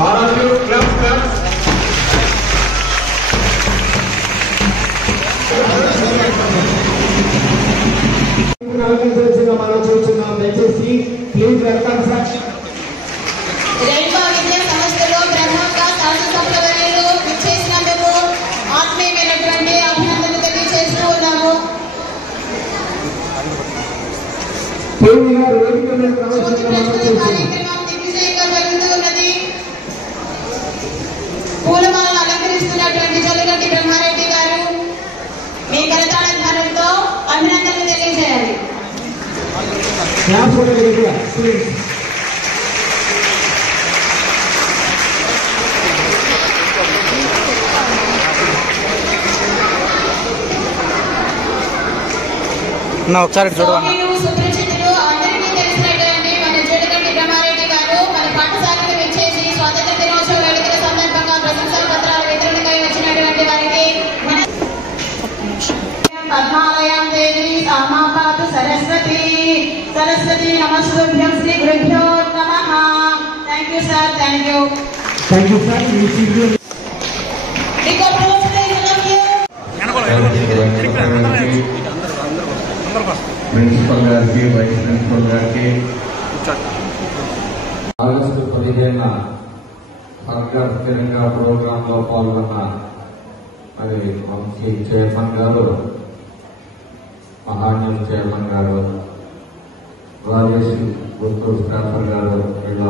All of you, clap. మనం చూస్తున్నాం. దయచేసి ప్లీజ్ వెల్కమ్ సార్. రెయిన్బో విద్యా సంస్థలో ప్రథమంగా శాసనసభ్యులు విచ్చేసినందుకు ఆత్మీయమైనటువంటి అభినందనలు తెలియజేస్తూ ఉన్నాము. కార్యక్రమం దిగ్విజయంగా జరుగుతూ ఉన్నది. పూలమాలను అలంకరిస్తున్నటువంటి జల్లిగడ్డి బ్రహ్మారెడ్డి గారు మీ కరతాళ ధ్వనులతో అభినందనలు తెలియజేయాలి. ఒకసారి చూడండి. సుప్రసిద్ధులు అందరికీ తెలిసినటువంటి మన జల్లిగడ్డి బ్రహ్మారెడ్డి గారు మన పాఠశాలకు విచ్చేసి స్వాతంత్ర దినోత్సవ వేడుకల సందర్భంగా ప్రశంసా పత్రాల వితరణకై వచ్చినటువంటి వారికి పద్మాలయం దేవి సామాపాతు సరస్వతి సరస్వతి నమస్తుభ్యం శ్రీ గురుభ్యో నమః. Thank you sir. Thank you sir. Principal గారికి, వైస్ ప్రిన్సిపల్ గారికి, ఆగస్టు 15న సర్కార్ స్థిరంగా ప్రోగ్రామ్ లో పాల్గొన్న మరి వంశీ చైర్మన్ గారు, మహాన్యూస్ చైర్మన్ గారు, రాజేష్ గుంటూరు స్టాఫర్ గారు వీళ్ళ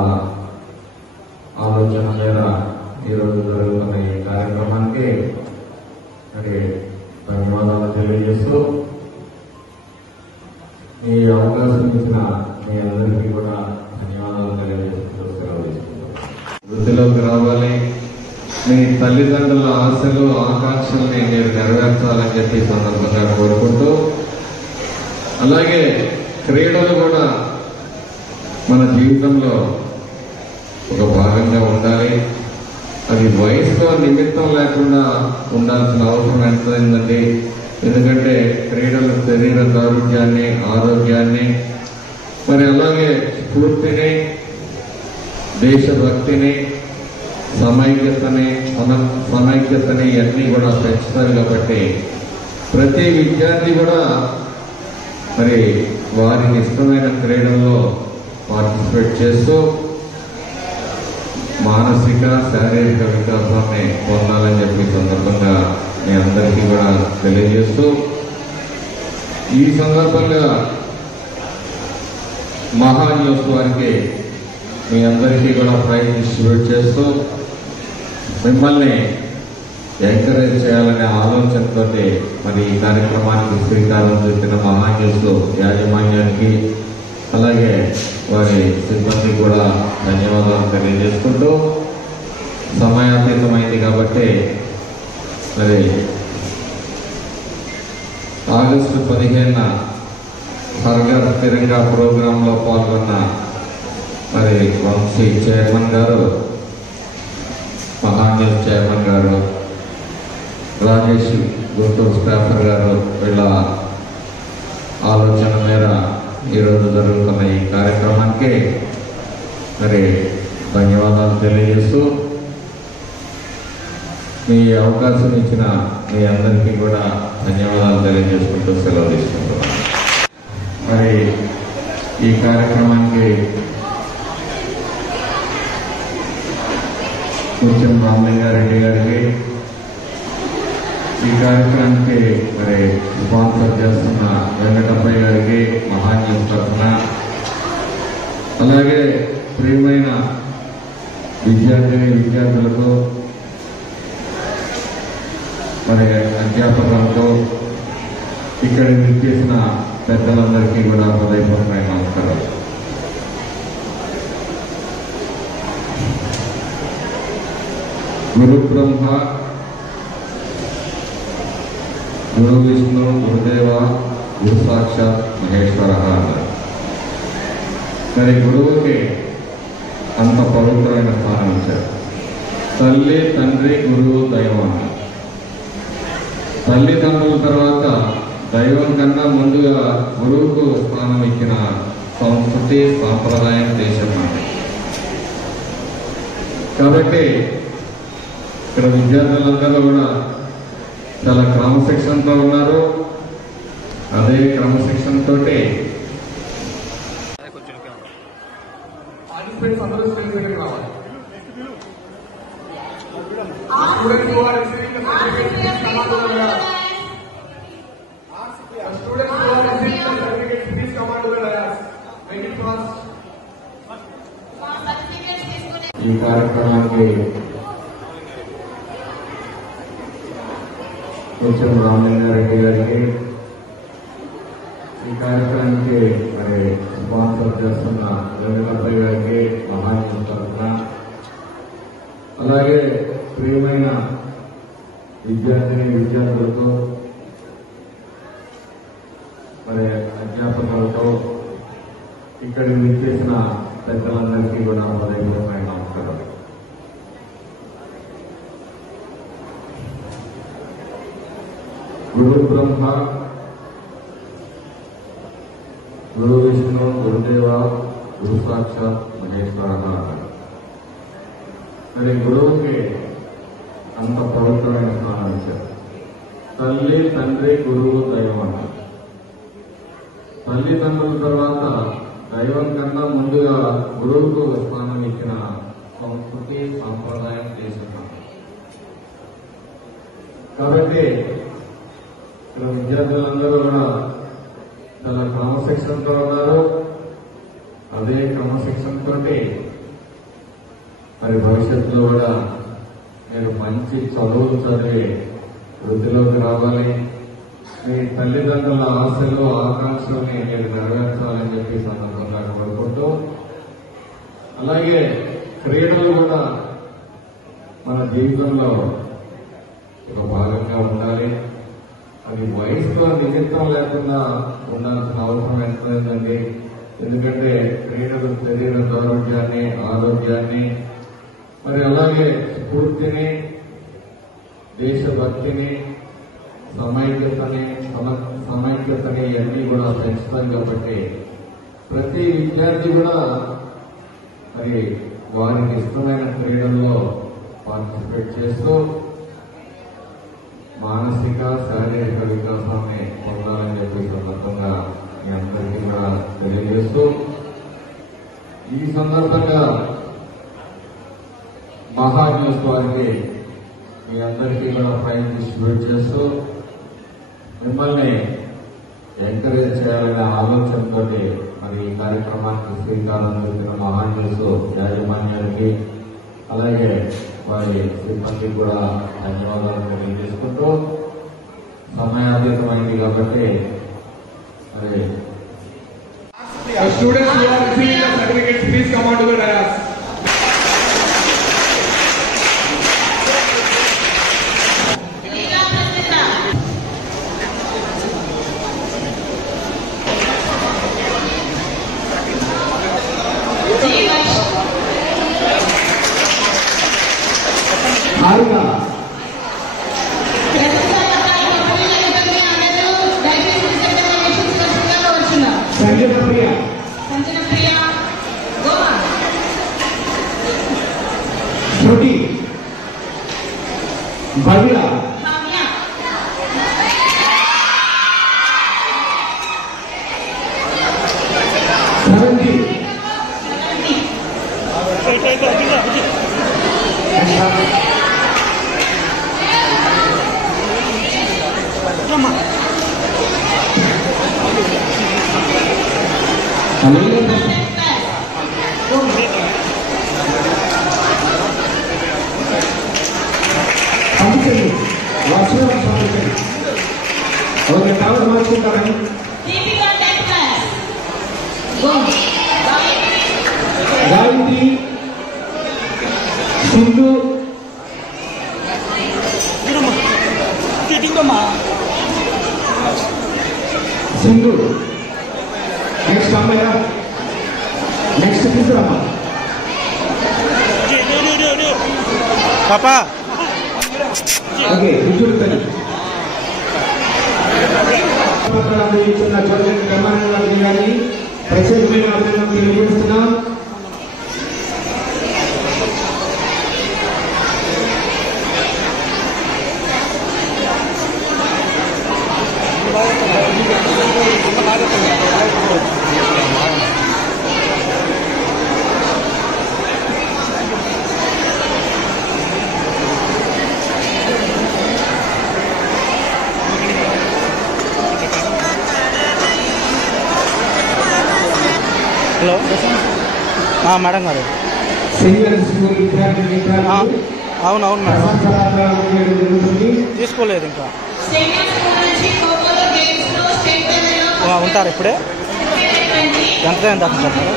ఆలోచన మేర ఈరోజు జరుగుతున్న ఈ కార్యక్రమానికి మరి ధన్యవాదాలు తెలియజేస్తూ ఈ అవకాశం ఇచ్చిన మీ అందరికీ కూడా ధన్యవాదాలు తెలియజేస్తూ సెలవు తీసుకుంటాం. వృద్ధిలోకి రావాలి, మీ తల్లిదండ్రుల ఆశలు ఆకాంక్షల్ని మీరు నెరవేర్చాలని చెప్పి సందర్భంగా కోరుకుంటూ, అలాగే క్రీడలు కూడా మన జీవితంలో ఒక భాగంగా ఉండాలి. అది వయసుతో నిమిత్తం లేకుండా ఉండాల్సిన అవసరం ఎంతైందండి. ఎందుకంటే క్రీడలు శరీర దారుఢ్యాన్ని, ఆరోగ్యాన్ని, మరి అలాగే స్ఫూర్తిని, దేశభక్తిని, సమైక్యతని అన్నీ కూడా పెంచుతారు. కాబట్టి ప్రతి విద్యార్థి కూడా మరి వారికి ఇష్టమైన క్రీడల్లో పార్టిసిపేట్ చేస్తూ మానసిక శారీరక వికాసాన్ని పొందాలని చెప్పి సందర్భంగా మీ అందరికీ కూడా తెలియజేస్తూ, ఈ సందర్భంగా మహాన్యూస్ వారికి మీ అందరికీ కూడా ప్రైజ్ డిస్ట్రిబ్యూట్ చేస్తూ మిమ్మల్ని ఎంకరేజ్ చేయాలనే ఆలోచనతో మరి ఈ కార్యక్రమానికి శ్రీకారం చుట్టిన మహాన్యూస్ యాజమాన్యానికి, అలాగే వారి సిబ్బంది కూడా ధన్యవాదాలు తెలియజేసుకుంటూ, సమయాతీతమైంది కాబట్టి మరి ఆగస్టు 15న సర్కార్ స్థిరంగా ప్రోగ్రాంలో పాల్గొన్న మరి వంశీ చైర్మన్ గారు, మహాన్యూస్ చైర్మన్ గారు, రాజేష్ గుంటూరు స్టాఫర్ గారు వీళ్ళ ఆలోచన మేర ఈరోజు జరుగుతున్న ఈ కార్యక్రమానికి మరి ధన్యవాదాలు తెలియజేస్తూ, మీ అవకాశం ఇచ్చిన మీ అందరికీ కూడా ధన్యవాదాలు తెలియజేసుకుంటూ సెలవు తీసుకుంటున్నాను. మరి ఈ కార్యక్రమానికి కొంచెం రామలింగారెడ్డి గారికి, ఈ కార్యక్రమానికి మరి స్పాన్సర్ చేస్తున్న వెంకటప్పయ్య గారికి మహాన్యూస్ తరఫున, అలాగే ప్రియమైన విద్యార్థులకు మరి అధ్యాపకులతో ఇక్కడ విచ్చేసిన పెద్దలందరికీ కూడా హృదయపూర్వకమైన నమస్కారం. గురు బ్రహ్మ గురు విష్ణు గురుదేవ గురు సాక్షాత్ మహేశ్వర అన్నారు. మరి గురువుకి అంత పవిత్రమైన స్థానం ఇచ్చారు. తల్లి, తండ్రి, గురువు, దైవం అన్నారు. తల్లిదండ్రుల తర్వాత దైవం కన్నా ముందుగా గురువుకు స్థానం ఇచ్చిన సంస్కృతి, సాంప్రదాయం దేశం. కాబట్టి ఇక్కడ విద్యార్థులందరూ కూడా చాలా క్రమశిక్షణతో ఉన్నారు. అదే క్రమశిక్షణ తోటి ఈ కార్యక్రమానికి కొంచెం రామలింగారెడ్డి గారికి, ఈ కార్యక్రమానికి మరి స్పాన్సర్ చేస్తున్న రవిలపై గారికి మహాన్యం తరఫున, అలాగే ప్రియమైన విద్యార్థులతో మరి అధ్యాపకులతో ఇక్కడికి విచ్చేసిన పెద్దలందరికీ కూడా హృదయపూర్వకమైన నమస్కారం. గురు బ్రహ్మ, గురు విష్ణు, గురుదేవ, గురు సాక్షాత్ మహేశ్వర. మరి గురువుకి అంత పవిత్రమైన స్థానం ఇచ్చారు. తల్లి, తండ్రి, గురువు, దైవం అన్నారు. తల్లిదండ్రుల తర్వాత దైవం కన్నా ముందుగా గురువుకు స్థానం ఇచ్చిన సంస్కృతి సాంప్రదాయం చేస్తున్నాం. కాబట్టి ఇక్కడ విద్యార్థులందరూ కూడా చాలా క్రమశిక్షణతో ఉన్నారు. అదే క్రమశిక్షణతో మరి భవిష్యత్తులో కూడా మీరు మంచి చదువులు చదివి వృద్ధిలోకి రావాలి. మీ తల్లిదండ్రుల ఆశలు, ఆకాంక్షల్ని మీరు నెరవేర్చాలని చెప్పి సందర్భంగా కోరుకుంటూ, అలాగే క్రీడలు కూడా మన జీవితంలో ఒక భాగంగా ఉండాలి. అది వయసుతో నిమిత్తం లేకుండా ఉండాల్సిన అవసరం ఎంతైందండి. ఎందుకంటే క్రీడలు శరీర ఆరోగ్యాన్ని, ఆరోగ్యాన్ని, మరి అలాగే స్ఫూర్తిని, దేశభక్తిని, సమైక్యతని ఇవన్నీ కూడా పెంచుతాయి. కాబట్టి ప్రతి విద్యార్థి కూడా మరి వారికి ఇష్టమైన క్రీడల్లో పార్టిసిపేట్ చేస్తూ మానసిక, శారీరక వికాసాన్ని పొందాలని చెప్పి సందర్భంగా మీ అందరికీ కూడా తెలియజేస్తూ, ఈ సందర్భంగా మహాన్యూస్ వారికి మీ అందరికీ కూడా ప్రైజ్ డిస్ట్రిబ్యూట్ చేస్తూ మిమ్మల్ని ఎంకరేజ్ చేయాలనే ఆలోచనతో మరి ఈ కార్యక్రమానికి శ్రీకారం చుట్టిన మహాన్యూస్ యాజమాన్యానికి, అలాగే వారి సిబ్బందికి కూడా ధన్యవాదాలు తెలియజేసుకుంటూ, సమయాతీతమైంది కాబట్టి మరి students who are receiving the certificates, please come on to the dais. Haruka, Sanjana Priya, Shruti, Bhavya, Saranji, పంపించండి, వాసుదేవ పంపించండి. ఓకే, కావాలి మార్చుకుంటారని గాయత్రి, సింధు, సింధు. నెక్స్ట్ అమ్మాయ, నెక్స్ట్ తీసుకురమ్మా పాపా. ఓకే, కూర్చోండి. పత్రాలు ఇచ్చిన చోదరి బ్రహ్మానంద గారిని ప్రత్యేకమైన అభినందనలు తెలియజేస్తున్నాం. మేడం గారు సీనియర్ స్కూల్ విద్యార్థి అవునవును మేడం జరుగుతుంది. తీసుకోలేదు ఇంకా సీనియర్ స్కూల్ నుంచి ఖోఖోలో గేమ్స్లో స్టేట్ లెవెల్లో ఉంటారు ఇప్పుడే ఎంత దాకా ఉంటారు?